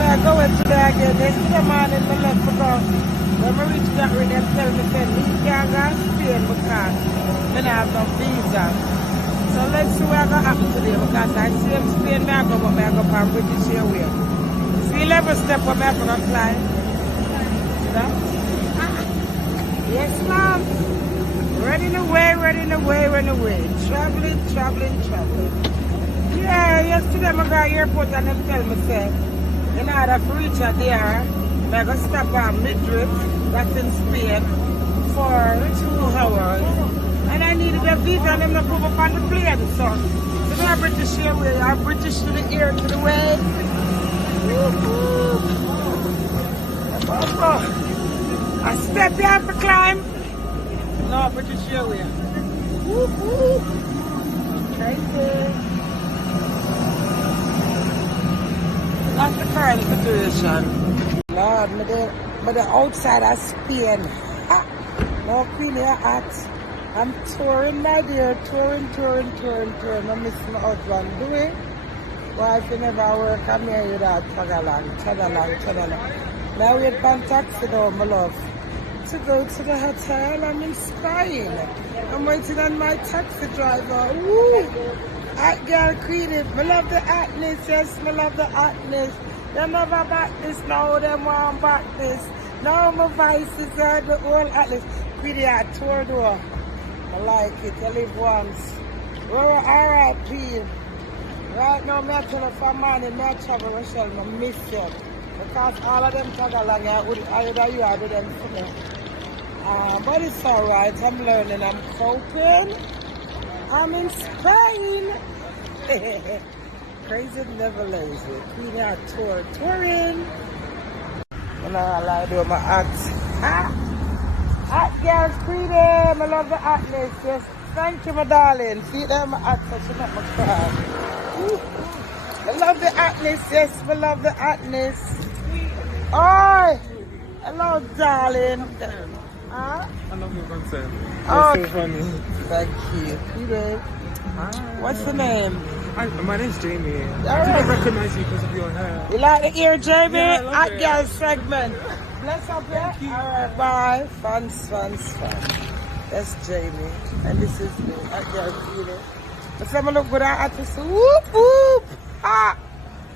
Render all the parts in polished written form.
I go into there again. Yesterday morning, I left because when I reach that way, they tell me, say, me can't go to Spain because I don't have no visa. So let's see what going to happen today because I see in Spain, I go, but I go for British Airways. See, level step where I going to fly. You know? Yes, ma'am. Running away. Traveling. Yeah, yesterday I got to the airport and they tell me, say, in order to reach there, I got to stop at Madrid, that's in Spain, for 2 hours. And I needed a visa and I'm not put up on the plane. So I'm British Airways, I'm British to the ear, to the way. I step here for climb. No, British Airways. Crazy. That's the current situation. Lord, but the outside of Spain. No, Queenie, I'm touring, my dear. Touring. I miss my husband. Do it? Why, if you never work, I'm here with that. Tag along. Now wait for a taxi though, my love. To go to the hotel, I'm in Spain. I'm waiting on my taxi driver. Woo! Hot girl Queenie, I love the hotness, yes, I love the hotness. They never back this, now they want back this. Now my vices are the whole hotness. Queenie, I tour door. I like it, I live once. We're R.I.P. Right now, I'm telling for money, I'm travel Rochelle, I miss them. Because all of them tag along, either you or them for me. But it's alright, I'm learning, I'm coping. I'm in Spain. Crazy, never lazy. Queenie are touring. And I lie to my act. Hot girl Queenie, I love the hotness. Yes, thank you, my darling. See there, my act, so she not my cry. I love the hotness, yes, I love the hotness. Oh, hello, darling. Huh? I love your consent. Oh, You're so funny. Thank you. Hi. What's the name? My name's Jamie. All I right. didn't recognize you because of your hair. You like the ear, Jamie? Yeah, I love Hot it. girl segment. Bless up there. Thank you. All right, bye. Fun. That's Jamie. And this is me. Hot girl Queenie. If someone look good out, I just whoop. Ah.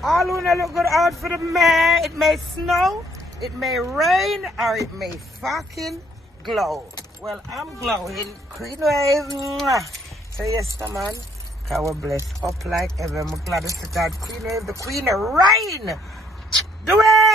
All who look good out for the man. It may snow, it may rain, or it may fucking glow. Well, I'm glowing. Queen wave. So yes, no man. God will bless up like ever. I'm glad to see God. Queen wave, the queen of rain. Do it!